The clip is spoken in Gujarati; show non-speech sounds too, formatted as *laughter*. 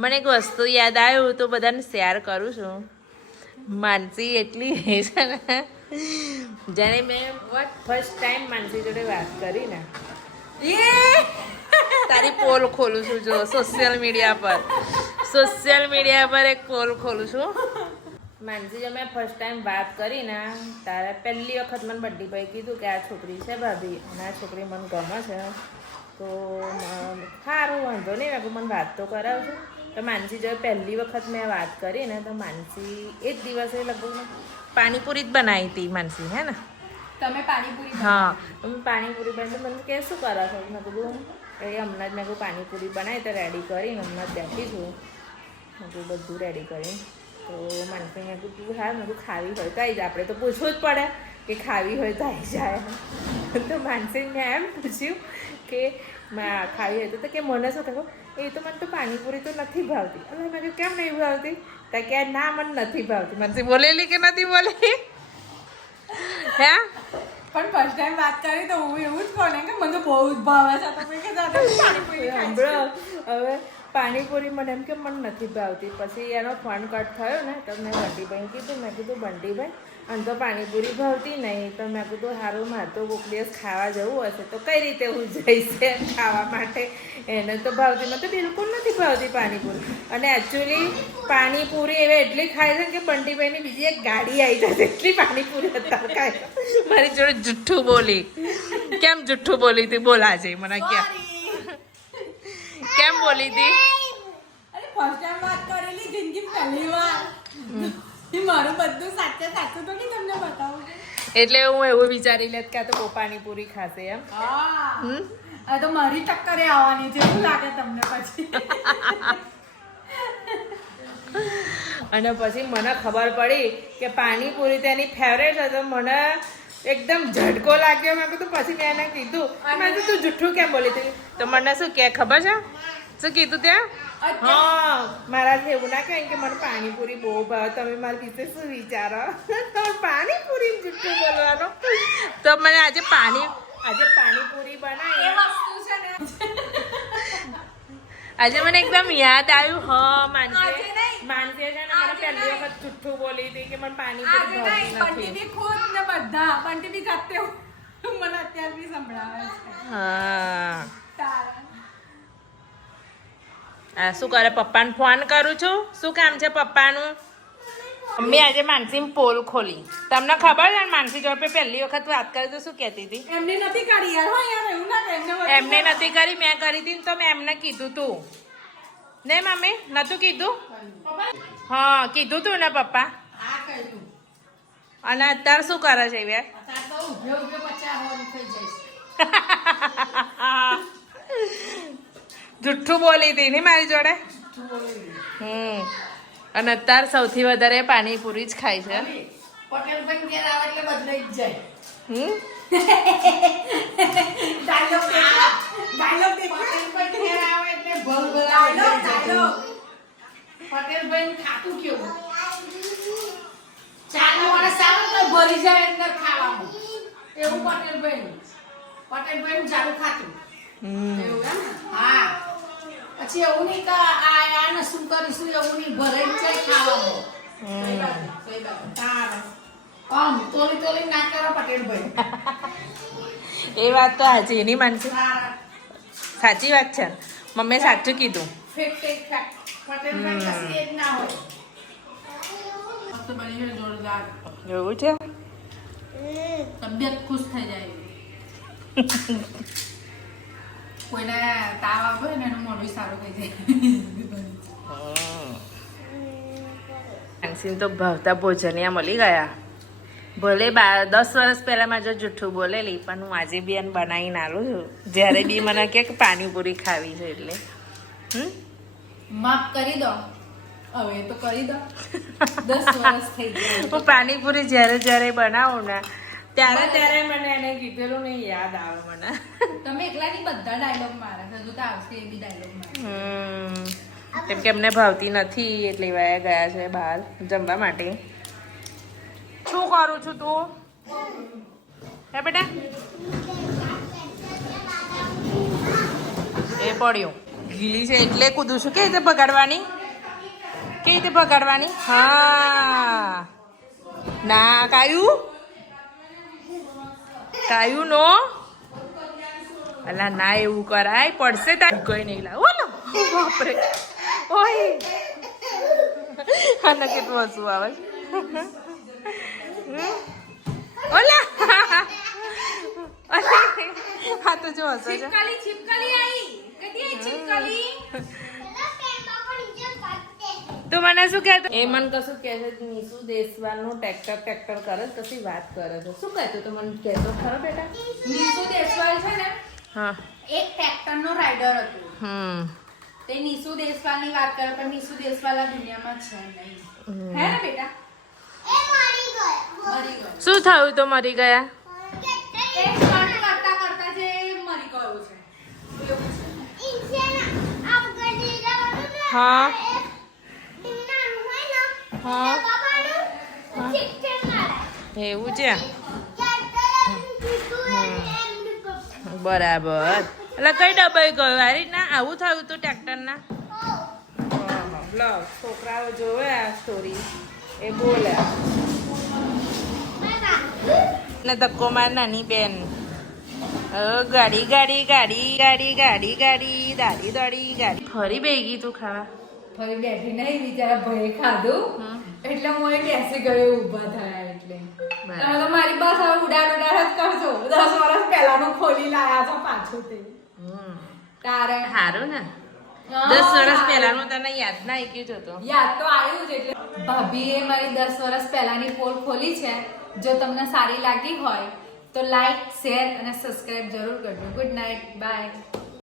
મને એક વસ્તુ યાદ આવ્યું તો બધાને શેર કરું છું. માનસી એટલી છે ને. જ્યારે મેં વોટ ફર્સ્ટ ટાઈમ માનસી જોડે વાત કરી ને. તારી પોલ ખોલું છું જો સોશિયલ મીડિયા પર. સોશિયલ મીડિયા પર એક પોલ ખોલું છું. માનસી જો મેં ફર્સ્ટ ટાઈમ વાત કરી ને તારે પહેલી વખત મને બड्डी ભાઈ કીધું કે આ છોકરી છે ભાભી અને આ છોકરી મને ગમે છે. તો સારું વાંધો નહીં મેં મને વાત તો કરાવજો. તો માનસી જો પહેલી વખત મેં વાત કરી ને તો માનસી એ જ દિવસે લગભગ પાણીપુરી જ બનાવી હતી માનસી હે ને? તમે પાણીપુરી હા તમે પાણીપુરી બનાવી મને કે શું કરો છો? મેં કીધું એ હમણાં જ મેં કીધું પાણીપુરી બનાવી તો રેડી કરીને હમણાં જ બેઠી છું. મેં કીધું બધું રેડી કરીને. તો માનસી મેં કીધું હા. મેં કીધું ખાવી હોય તો આવી જાય આપણે તો પૂછવું જ પડે કે ખાવી હોય તો આવી જાય. તો માનસી મેં એમ પૂછ્યું કે માં ખાવી હતી તો કે મને શું કહ્યું એ તો મને તો પાણીપુરી તો નથી ભાવતી. અને મેં કહ્યું કેમ નહીં ભાવતી? તો કે ના મને નથી ભાવતી. મને બોલેલી કે નથી બોલેલી? હે? પણ ફર્સ્ટ ટાઈમ વાત કરી તો હું એવું જ કહું કે મને બહુ જ ભાવે છે. તમે કે હવે પાણીપુરી મને એમ કે મને નથી ભાવતી. પછી એનો ફોન કટ થયો ને, તો મેં બંટીભાઈને કીધું, મેં કીધું બંટીભાઈ આમ તો પાણીપુરી ભાવતી નહીં, તો મેં કીધું સારું મારે તો કોઈક દિવસ ખાવા જવું હશે, તો કઈ રીતે હું જઈશ ખાવા માટે? એને તો ભાવતી મને તો બિલકુલ નથી ભાવતી પાણીપુરી. અને એકચ્યુઅલી પાણીપુરી એવી એટલી ખાય છે કે બંટીભાઈની બીજી એક ગાડી આવી જશે, એટલી પાણીપુરી હતા ખાય મારી જોડે જુઠ્ઠું બોલી. કેમ જુઠ્ઠું બોલી હતી બોલાજે મને ક્યાં? કેમ બોલી હતી અરે ફર્સ્ટ ટાઈમ વાત કરેલી જિંદગી પહેલી વાર. મારું બધું સાચે સાચું તો નહીં તમને બતાવું? એટલે હું એવું વિચારી લેત કે આ તો પોપાની પૂરી ખાશે એમ. હા? આ તો મારી ટક્કરે આવવાની છે શું લાગે તમને પછી. અને પછી મને ખબર પડી કે પાણીપુરી તેની ફેવરેટ છે મને એકદમ ઝટકો લાગ્યો. મેં કીધું પછી મેં એને કીધું. મેં કીધું તું જુઠ્ઠું કેમ બોલી હતી? તો મને શું કે ખબર છે? શું કીધું ત્યાં? હા મારાથી એવું ના કહે કે મને પાણીપુરી બહુ ભાવે. તમે મારી વિશે શું વિચારો? તમે પાણીપુરી જુઠ્ઠું બોલવાનો? તો મને આજે પાણી આજે પાણીપુરી બનાવી. આજે મને એકદમ યાદ આવ્યું. હ માનસી માનસી છે ને મને પહેલી વખત જુઠ્ઠું બોલી હતી કે મને પાણી નહીં ભાવતી નથી ખુદ ને બધા. બી જાતે મને અત્યાર બી સંભળાવે છે. હા. આ શું કરે? પપ્પાને ફોન કરું છું? શું કામ છે પપ્પાનું? મમ્મી આજે માનસી પોલ ખોલી. તમને ખબર છે ને માનસી જોડે પહેલી વખત વાત કરી તો શું કહેતી હતી? એમને નથી કરી યાર હા યાર એવું ના એમને નથી કરી મેં કરી હતી તો મેં એમને કીધું તું. ને મમ્મી નતું કીધું? હા કીધું તું ને પપ્પા. અને અત્યારે શું કરે છે બે જુઠ્ઠું બોલી હતી ને મારી જોડે? હમ. અને અત્યાર સૌથી વધારે પાણીપુરી જ ખાય છે. પટેલ પણ ઘેર આવે એટલે બદલાઈ જ જાય. હમ? ડાયલોગ ડાયલોગ પટેલ ભાઈ ઘેર આવે એટલે ભલભલા ડાયલોગ પટેલ ભાઈ ખાતું કેવું? ચાર માણસ આવે તો ભરી જાય અંદર ખાવાનું. એવું પટેલ ભાઈ પટેલ ભાઈ ચાલુ ખાતું. એવું. પછી એવું નહીં કે આ આને શું કરીશું એવું નહીં ભરે જ જાય ખાવાનું. કઈ બાજુ? કઈ બાજુ? તારે. આમ તોલી તોલી ના કરો પટેલભાઈ એ વાત તો સાચી એની માનસી. સાચી વાત છે. મમ્મી સાચું કીધું. Fake fake fake. પટેલભાઈ કશી એક ના હોય. મસ્ત બની છે જોરદાર. એવું છે? તબિયત ખુશ થઈ જાય. *laughs* કોઈને તાવ આવે ને એનું મોઢું સારું થઈ જાય માનસીને તો ભાવતા ભોજનિયા મળી ગયા ભલે બા દસ વર્ષ પહેલાં માં જો જુઠ્ઠું બોલેલી પણ હું આજે બી એને બનાવીને આલું છું જ્યારે બી મને કે પાણીપુરી ખાવી છે એટલે હમ માફ કરી દો હવે તો કરી દો દસ વર્ષ થઈ ગયા હું પાણીપુરી જ્યારે જ્યારે બનાવું ને ત્યારે ત્યારે મને એને કીધેલું નહીં યાદ આવે મને. તમે એકલા ની બધા ડાયલોગ મારે હજુ તો આવશે એ બી ડાયલોગ મારે. કેમ કે એમને ભાવતી નથી એટલે વાયા ગયા છે બહાર જમવા માટે. શું કરું છું તું? હે બેટા? એ પડ્યો. ગીલી છે એટલે કૂદું છું. કેવી રીતે બગાડવાની કેવી રીતે બગાડવાની હા. ના કાયું? કાયું નો? અલા ના એવું કરાય પડશે તાર. કઈ નહીં લાવો. ને બાપરે. ઓય. આના કેટલું હસવું આવે ઓલા. હા તો જો હસો છે છીપકલી છીપકલી આવી કદી છીપકલી? *laughs* તો મને શું કહેતો? એ મને કશું કહે છે નીસુ દેશવાલનું ટ્રેક્ટર ટ્રેક્ટર કરે છે કશી વાત કરે છે. શું કહેતો તો મને કહેતો? ખરો બેટા? નીસુ દેશવાલ છે ને હા. એક ટ્રેક્ટર નો રાઇડર હતો. હમ. તે નીસુ દેશવાલની વાત કરે પણ નીસુ દેશવાલ આ દુનિયામાં છે નહીં. હે ને બેટા? મરી ગયો. શું થયું તો મરી ગયા? સ્ટન્ટ કરતા કરતા જે મરી ગયો છે. હા. હા. એવું છે? બરાબર. એટલે કઈ ડબાઈ ગયો? આ રીતના આવું થયું હતું ટ્રેક્ટરના લો છોકરાઓ જોવે આ સ્ટોરી એ બોલે. ને ધક્કો માર નાની બેન. ગાડી ગાડી ગાડી ગાડી ગાડી ગાડી દાડી દાડી ગાડી. ફરી બેગી તું ખાવા. ફરી બેઠી નહીં બિચારા ભય ખાધું. એટલે હું એ બેસી ગયો ઊભા થયા એટલે. તમે તો મારી પાસે હવે ઉડાડ ઉડાડ જ કરશો. દસ વર્ષ પહેલાનું ખોલી લાયા છો પાછું તે. તારે સારું ને. દસ વર્ષ. પહેલાનું તને યાદ ના આવી ગયું હતો યાદ તો આવ્યું જ એટલે. ભાભીએ મારી દસ વર્ષ પહેલાની પોલ ખોલી છે. જો તમને સારી લાગી હોય તો લાઈક શેર અને સબસ્ક્રાઇબ જરૂર કરજો. Good night bye